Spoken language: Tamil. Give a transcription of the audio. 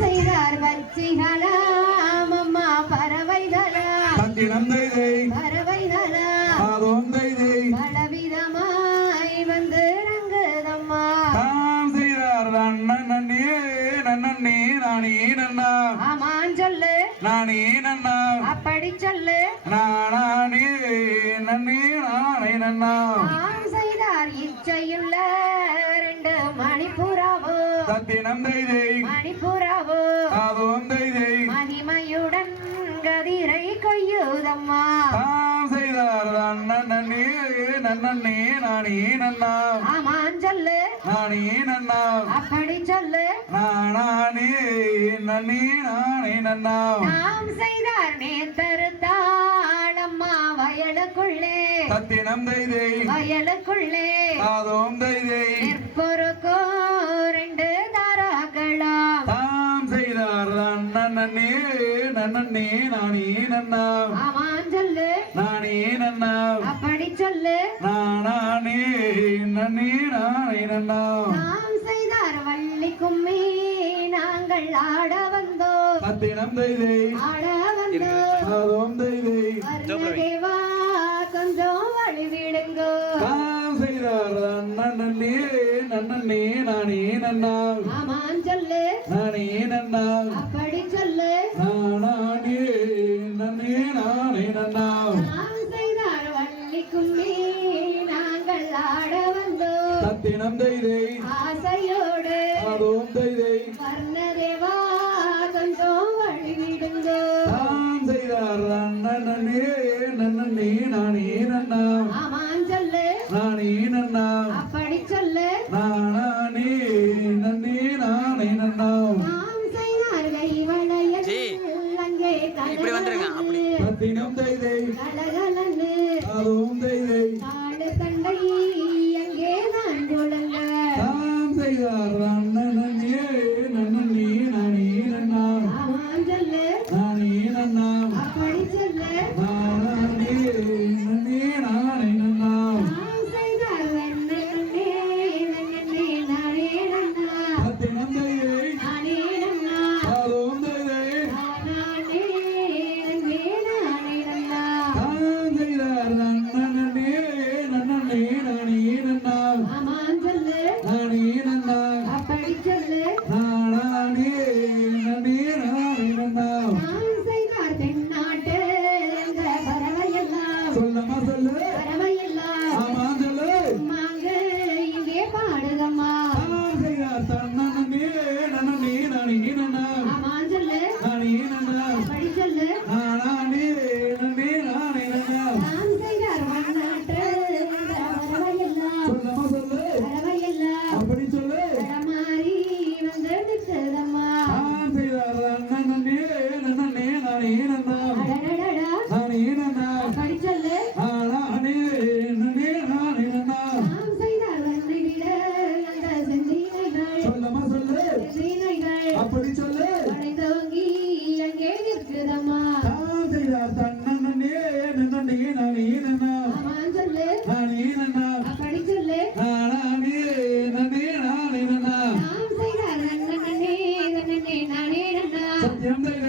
செய்தார் பச்சிகளாம் அம்மா பறவைகளாம் தத்தினம் தைதை பறவைகளாம் ஆதோம் தைதை பலவிதமாய் வந்து ரங்குதம்மா தாம் செய்தார் நன்னே நன்னே நானே நன்னா ஆமான் சொல்லு நானே நன்னா அப்படி சொல்லு நானே நன்னே நானே நன்னா தாம் செய்தார் இச்சையுள்ள ரெண்டு மணிப்புறாவோ தத்தினம் தைதை மணிப்புறாவோ ஆதோம் தைதை மகிமையுடன் கதிரை கொய்யுதம்மா தாம் செய்தார் நன்னே நன்னே நானே நன்னா ஆமான் சொல்லு நானே நன்னா அப்படி சொல்லு நானே நன்னே நானே நன்னா நாம் செய்தார் நேத்தருத்தாளம்மா வயலுக்குள்ளே தத்தினம் தைதை வயலுக்குள்ளே ஆதோம் தைதை நெற்பொருக்கோ ரெண்டு தாராகளாம் தாம் செய்தார் நன்னே நன்னே நானே நன்னா ஆமான் சொல்லு நானே நன்னா அப்படி சொல்லு நானே நன்னே நானே நன்னா நாம் செய்தார் வள்ளி கும்மி நாங்கள் ஆட வந்தோம் தத்தினம் தைதை ஆட வந்தோம் ஆதோம் தைதை வர்ண தேவா கொஞ்சம் வழிவிடுங்கோ தாம் செய்தார் நன்னே நன்னே நானே நன்னா ஆமான் சொல்லு நானே நன்னா அப்படி சொல்லு நானே நன்னே நானே நன்னா நாம் செய்தார் வள்ளி கும்மி நாங்கள் ஆட வந்தோம் தத்தினம் தைதை ஆசையோடு ஆதோம் தைதை வர்ண தேவா கொஞ்சம் வழிவிடுங்கோ தாம் செய்தார் நன்னே நன்னே நானே நன்னா ஆமான் சொல்லு நானே நன்னா அப்படி சொல்லு நானே நன்னே நானே நன்னா நாம் செய்தார் கைவளையல் அங்கே கலகலன்னு தத்தினம் தைதை கலகலன்னு ஆதோம் தைதை காடு தண்டை அங்கே நான் குழங்க தாம் செய்தார் நன்னே நன்னே நானே நன்னா ஆமான் சொல்லு நானே நன்னா அப்படி சொல்லு நானே நன்னே நானே நன்னா நாம் செய்தார் வெண்ணே நன்னே நானே நன்னா தத்தினம் தைதை நானே நன்னா ஆதோம் தைதை நானே நன்னே நானே நன்னா தாம் செய்தார் நன்னே நன்னே நானே நன்னா ஆமான் சொல்லு நானே நன்னா அப்படி சொல்லு நானே நன்னே நானே நன்னா நாம் செய்தார் தென்னாட்டு அந்த பறவையெல்லாம் சொல்லமா சொல்லு பறவையெல்லாம் ஆமா சொல்லு மாங்க இங்கே பாடுதம்மா தாம் செய்தார் நன்னே நன்னே நானே நன்னா ஆமான் சொல்லு நானே நன்னா அப்படி சொல்லு நானே நன்னே நானே நன்னா நாம் செய்தார் வண்ணாற்று அந்த பறவையெல்லாம் சொல்லமா சொல்லு பறவையெல்லாம் அப்படி சொல்லு தடமாறி வந்து நிற்குதம்மா தாம் செய்தார் நன்னே நன்னே நானே நன்னா அடடடடா நானே நன்னா அப்படி சொல்லு நானே நன்னே நானே நன்னா நாம் செய்தார் வந்திட அந்த செந்தீனைகள் சொல்லமா சொல்லு செந்தீனைகள் அப்படி சொல்லு படைத்தோங்கி அங்கே நிற்குதம்மா தாம் செய்தார் நன்னே நன்னே நானே நன்னா ஆமான் சொல்லு நானே நன்னா அப்படி சொல்லு நானே நன்னே நானே நன்னா நாம் செய்தார் நன்னே நானே நன்னா சத்தியம் தைதை